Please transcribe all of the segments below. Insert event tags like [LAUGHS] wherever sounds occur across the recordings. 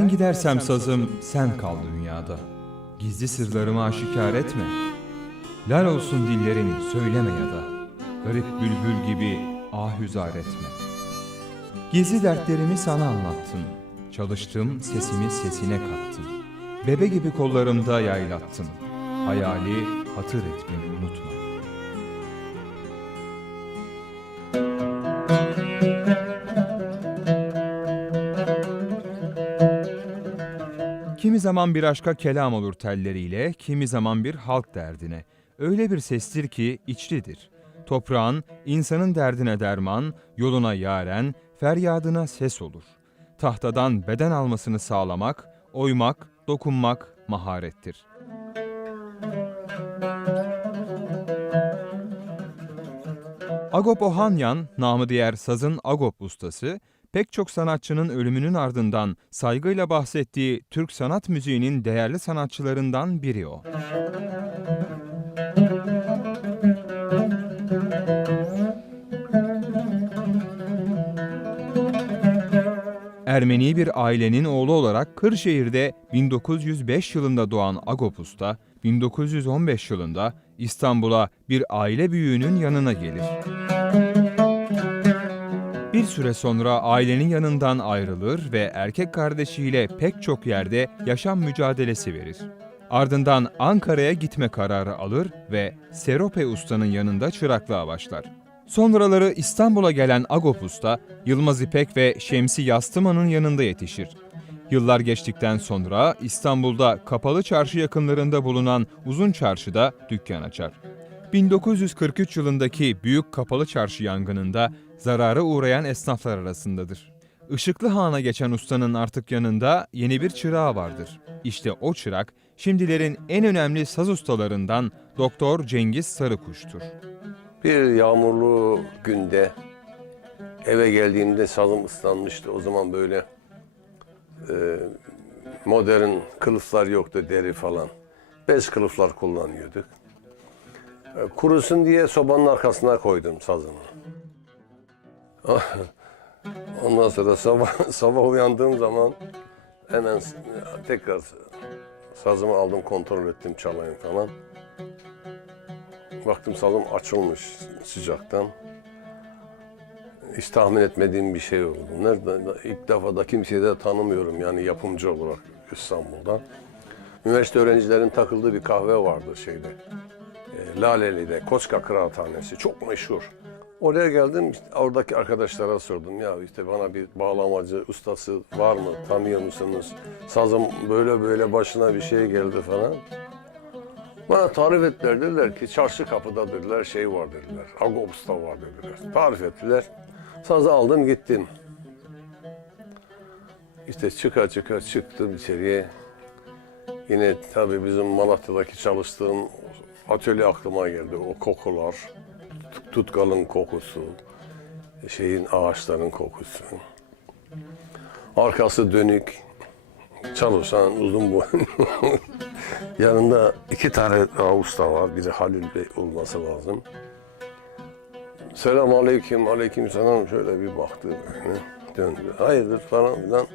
Ben gidersem sazım sen kal dünyada. Gizli sırlarımı aşikar etme. Lal olsun dillerin söyleme ya da. Garip bülbül gibi ahüzar etme. Gizli dertlerimi sana anlattım. Çalıştım sesimi sesine kattım. Bebe gibi kollarımda yaylattım. Hayali hatır et beni unutma. Kimi zaman bir aşka kelam olur telleriyle, kimi zaman bir halk derdine. Öyle bir sestir ki içlidir. Toprağın, insanın derdine derman, yoluna yaren, feryadına ses olur. Tahtadan beden almasını sağlamak, oymak, dokunmak maharettir. Agop Ohanyan, namı diğer sazın Agop ustası, pek çok sanatçının ölümünün ardından saygıyla bahsettiği Türk sanat müziğinin değerli sanatçılarından biri o. Ermeni bir ailenin oğlu olarak Kırşehir'de 1905 yılında doğan Agop Usta, 1915 yılında İstanbul'a bir aile büyüğünün yanına gelir. Bir süre sonra ailenin yanından ayrılır ve erkek kardeşiyle pek çok yerde yaşam mücadelesi verir. Ardından Ankara'ya gitme kararı alır ve Serope Usta'nın yanında çıraklığa başlar. Sonraları İstanbul'a gelen Agop Usta, Yılmaz İpek ve Şemsi Yastıman'ın yanında yetişir. Yıllar geçtikten sonra İstanbul'da Kapalı Çarşı yakınlarında bulunan Uzun Çarşı'da dükkan açar. 1943 yılındaki Büyük Kapalı Çarşı yangınında zarara uğrayan esnaflar arasındadır. Işıklı Han'a geçen ustanın artık yanında yeni bir çırağı vardır. İşte o çırak şimdilerin en önemli saz ustalarından Doktor Cengiz Sarıkuş'tur. Bir yağmurlu günde eve geldiğimde sazım ıslanmıştı. O zaman böyle e, modern kılıflar yoktu deri falan. Bez kılıflar kullanıyorduk. E, kurusun diye sobanın arkasına koydum sazımı. [LAUGHS] Ondan sonra sabah, [LAUGHS] sabah uyandığım zaman hemen tekrar sazımı aldım kontrol ettim çalayım falan. Baktım salım açılmış sıcaktan. Hiç tahmin etmediğim bir şey oldu. Nerede? İlk defa da kimseyi de tanımıyorum yani yapımcı olarak İstanbul'da. Üniversite öğrencilerin takıldığı bir kahve vardı şeyde. E, Laleli'de, Koçka Kıraathanesi. Çok meşhur. Oraya geldim, işte oradaki arkadaşlara sordum. Ya işte bana bir bağlamacı ustası var mı, tanıyor musunuz? Sazım böyle böyle başına bir şey geldi falan. Bana tarif ettiler dediler ki çarşı kapıda dediler şey var dediler. Agop Usta var dediler. Tarif ettiler. Sazı aldım gittim. İşte çıka çıka çıktım içeriye. Yine tabii bizim Malatya'daki çalıştığım atölye aklıma geldi. O kokular, tutkalın kokusu, şeyin ağaçların kokusu. Arkası dönük, çalışan uzun boylu. [LAUGHS] Yanında iki tane daha usta var. Biri Halil Bey olması lazım. Selam aleyküm, aleyküm selam. Şöyle bir baktı. Döndü. Hayırdır falan filan.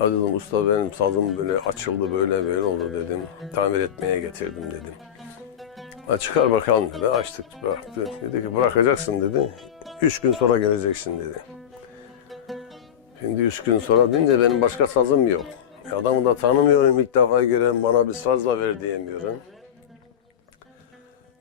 Ya dedim usta benim sazım böyle açıldı böyle böyle oldu dedim. Tamir etmeye getirdim dedim. Çıkar bakalım dedi. Açtık bıraktı. Dedi ki bırakacaksın dedi. Üç gün sonra geleceksin dedi. Şimdi üç gün sonra deyince benim başka sazım yok. E, Adamı da tanımıyorum ilk defa gören bana bir saz da ver diyemiyorum.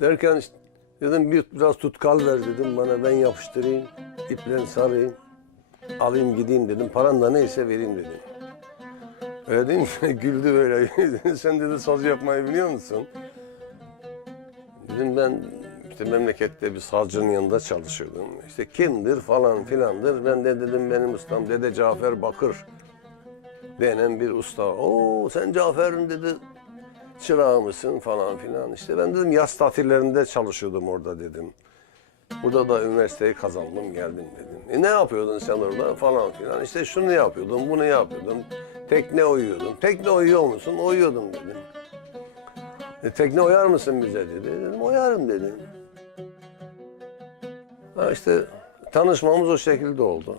Derken işte dedim bir biraz tutkal ver dedim bana ben yapıştırayım, iple sarayım, alayım gideyim dedim. Paran da neyse vereyim dedim. Öyle deyince [LAUGHS] güldü böyle. [LAUGHS] Sen dedi saz yapmayı biliyor musun? Dedim ben işte memlekette bir sazcının yanında çalışıyordum. İşte kimdir falan filandır. Ben de dedim benim ustam Dede Cafer Bakır denen bir usta. Oo sen Cafer'in dedi çırağı mısın falan filan. İşte ben dedim yaz tatillerinde çalışıyordum orada dedim. Burada da üniversiteyi kazandım geldim dedim. E ne yapıyordun sen orada falan filan. İşte şunu yapıyordum, bunu yapıyordum. Tekne oyuyordum. Tekne oyuyor musun? Oyuyordum dedim. E, tekne oyar mısın bize dedi. Dedim oyarım dedim. Ha işte tanışmamız o şekilde oldu.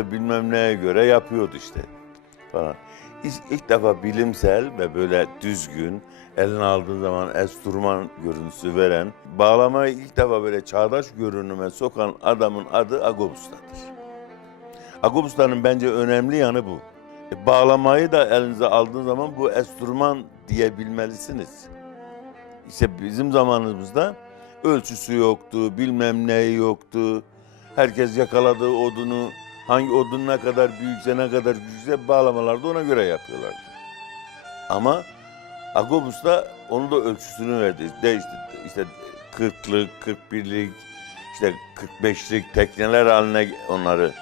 İşte bilmem neye göre yapıyordu işte falan. İlk, defa bilimsel ve böyle düzgün, eline aldığı zaman enstrüman görüntüsü veren, bağlamayı ilk defa böyle çağdaş görünüme sokan adamın adı Agobus'tadır. Agobus'tanın bence önemli yanı bu. E, bağlamayı da elinize aldığınız zaman bu enstrüman diyebilmelisiniz. İşte bizim zamanımızda ölçüsü yoktu, bilmem neyi yoktu. Herkes yakaladığı odunu hangi odun ne kadar büyükse ne kadar küçükse bağlamalarda ona göre yapıyorlardı. Ama Agobus'ta onu da ölçüsünü verdi. De işte, işte 40'lık, 41'lik, işte 45'lik tekneler haline onları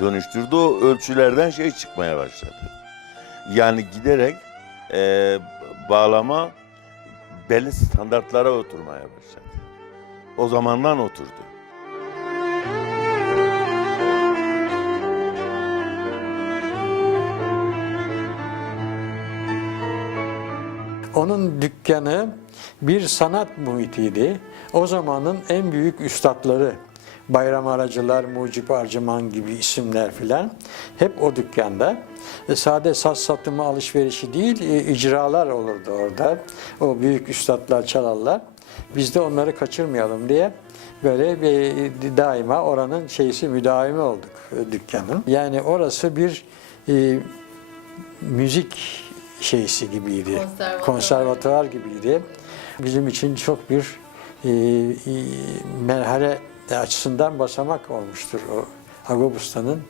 dönüştürdü. O ölçülerden şey çıkmaya başladı. Yani giderek eee, bağlama belli standartlara oturmaya başladı. O zamandan oturdu. Onun dükkanı bir sanat muhitiydi. O zamanın en büyük üstadları, Bayram Aracılar, Mucip Arcıman gibi isimler filan hep o dükkanda. E, sade saz satımı alışverişi değil, e, icralar olurdu orada. O büyük üstadlar çalarlar. Biz de onları kaçırmayalım diye böyle bir, daima oranın şeysi müdavimi olduk e, dükkanın. Yani orası bir e, müzik şeysi gibiydi. Konservatuvar. Konservatuvar gibiydi. Bizim için çok bir e, e, merhale açısından basamak olmuştur o Agobusta'nın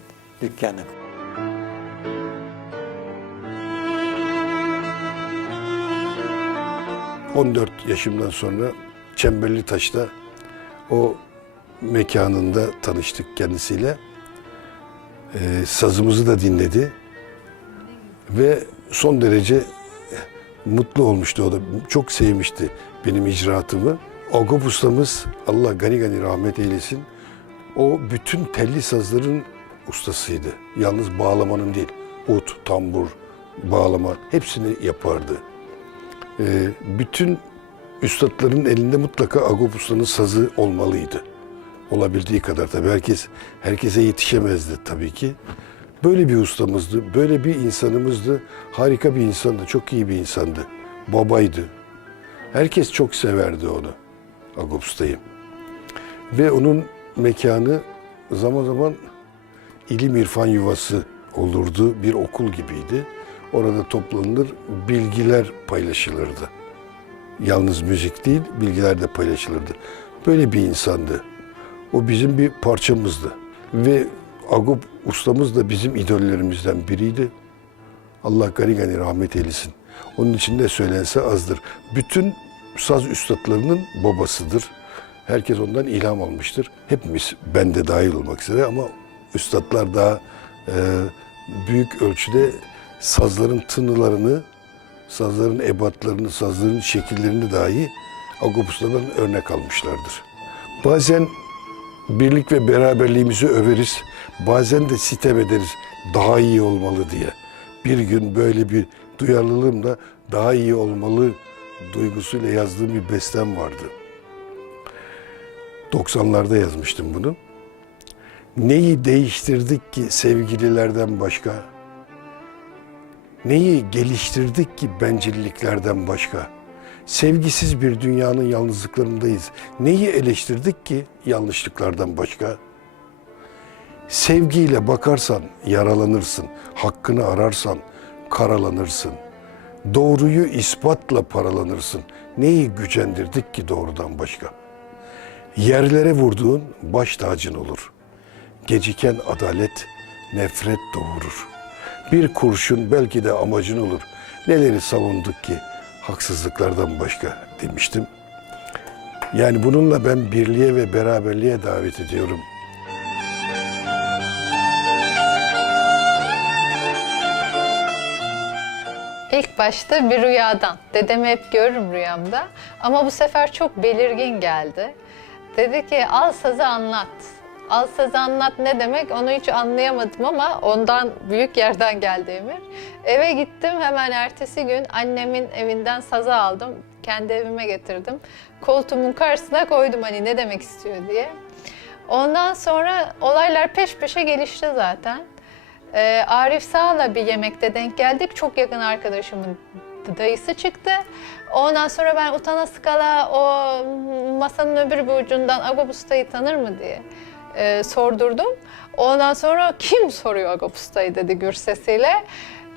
dükkanı. Hı. 14 yaşımdan sonra Çemberli Taş'ta o mekanında tanıştık kendisiyle. Ee, sazımızı da dinledi ve son derece mutlu olmuştu o da. Çok sevmişti benim icraatımı. Agop ustamız Allah gani gani rahmet eylesin. O bütün telli sazların ustasıydı. Yalnız bağlamanın değil. Ut, tambur, bağlama hepsini yapardı. Ee, bütün üstadların elinde mutlaka Agop Usta'nın sazı olmalıydı. Olabildiği kadar tabii. Herkes herkese yetişemezdi tabii ki. Böyle bir ustamızdı, böyle bir insanımızdı. Harika bir insandı, çok iyi bir insandı. Babaydı. Herkes çok severdi onu, Agop Usta'yı. Ve onun mekanı zaman zaman ilim irfan yuvası olurdu, bir okul gibiydi. Orada toplanılır, bilgiler paylaşılırdı. Yalnız müzik değil, bilgiler de paylaşılırdı. Böyle bir insandı. O bizim bir parçamızdı. Ve Agop ustamız da bizim idollerimizden biriydi. Allah gani gani rahmet eylesin. Onun için ne söylense azdır. Bütün saz üstadlarının babasıdır. Herkes ondan ilham almıştır. Hepimiz, ben de dahil olmak üzere ama üstadlar daha e, büyük ölçüde sazların tınılarını, sazların ebatlarını, sazların şekillerini dahi Agop Usta'dan örnek almışlardır. Bazen birlik ve beraberliğimizi överiz. Bazen de sitem ederiz. Daha iyi olmalı diye. Bir gün böyle bir duyarlılığımla daha iyi olmalı duygusuyla yazdığım bir bestem vardı. 90'larda yazmıştım bunu. Neyi değiştirdik ki sevgililerden başka? Neyi geliştirdik ki bencilliklerden başka? Sevgisiz bir dünyanın yalnızlıklarındayız. Neyi eleştirdik ki yanlışlıklardan başka? Sevgiyle bakarsan yaralanırsın, hakkını ararsan karalanırsın. Doğruyu ispatla paralanırsın. Neyi gücendirdik ki doğrudan başka? Yerlere vurduğun baş tacın olur. Geciken adalet nefret doğurur. Bir kurşun belki de amacın olur. Neleri savunduk ki haksızlıklardan başka demiştim. Yani bununla ben birliğe ve beraberliğe davet ediyorum. Başta bir rüyadan. Dedemi hep görürüm rüyamda. Ama bu sefer çok belirgin geldi. Dedi ki al sazı anlat. Al sazı anlat ne demek onu hiç anlayamadım ama ondan büyük yerden geldi emir. Eve gittim hemen ertesi gün annemin evinden sazı aldım. Kendi evime getirdim. Koltuğumun karşısına koydum hani ne demek istiyor diye. Ondan sonra olaylar peş peşe gelişti zaten. Ee, Arif Sağ'la bir yemekte denk geldik. Çok yakın arkadaşımın dayısı çıktı. Ondan sonra ben utana skala o masanın öbür bir ucundan Agop Usta'yı tanır mı diye e, sordurdum. Ondan sonra kim soruyor Agop Usta'yı dedi gür sesiyle.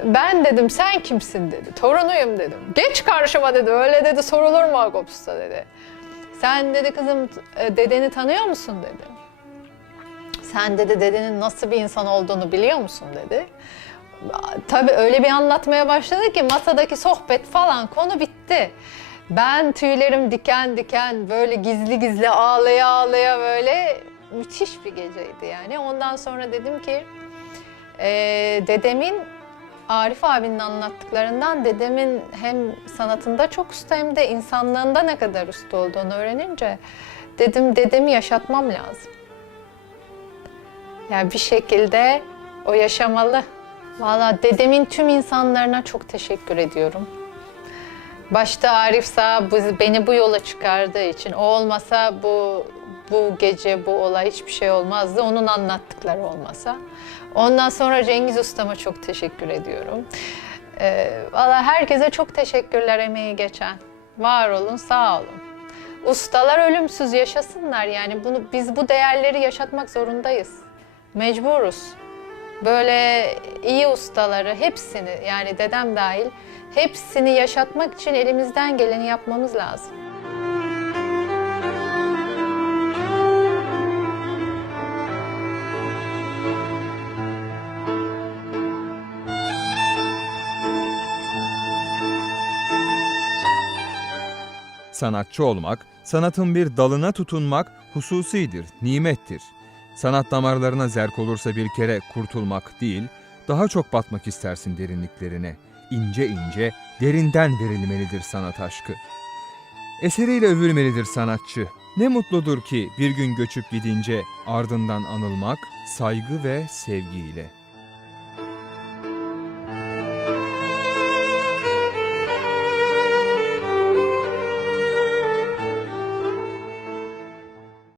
Ben dedim sen kimsin dedi. Torunuyum dedim. Geç karşıma dedi. Öyle dedi sorulur mu Agop Usta dedi. Sen dedi kızım e, dedeni tanıyor musun dedi. Sen dedi dedenin nasıl bir insan olduğunu biliyor musun dedi. Tabii öyle bir anlatmaya başladı ki masadaki sohbet falan konu bitti. Ben tüylerim diken diken böyle gizli gizli ağlaya ağlaya böyle müthiş bir geceydi yani. Ondan sonra dedim ki e, dedemin Arif abinin anlattıklarından dedemin hem sanatında çok usta hem de insanlığında ne kadar usta olduğunu öğrenince dedim dedemi yaşatmam lazım. Yani bir şekilde o yaşamalı. Valla dedemin tüm insanlarına çok teşekkür ediyorum. Başta Arif Sağ beni bu yola çıkardığı için. O olmasa bu bu gece bu olay hiçbir şey olmazdı. Onun anlattıkları olmasa. Ondan sonra Cengiz Usta'ma çok teşekkür ediyorum. Ee, Valla herkese çok teşekkürler emeği geçen. Var olun, sağ olun. Ustalar ölümsüz yaşasınlar yani bunu biz bu değerleri yaşatmak zorundayız. Mecburuz. Böyle iyi ustaları hepsini yani dedem dahil hepsini yaşatmak için elimizden geleni yapmamız lazım. Sanatçı olmak, sanatın bir dalına tutunmak hususidir, nimettir. Sanat damarlarına zerk olursa bir kere kurtulmak değil, daha çok batmak istersin derinliklerine. İnce ince, derinden verilmelidir sanat aşkı. Eseriyle övülmelidir sanatçı. Ne mutludur ki bir gün göçüp gidince ardından anılmak saygı ve sevgiyle.''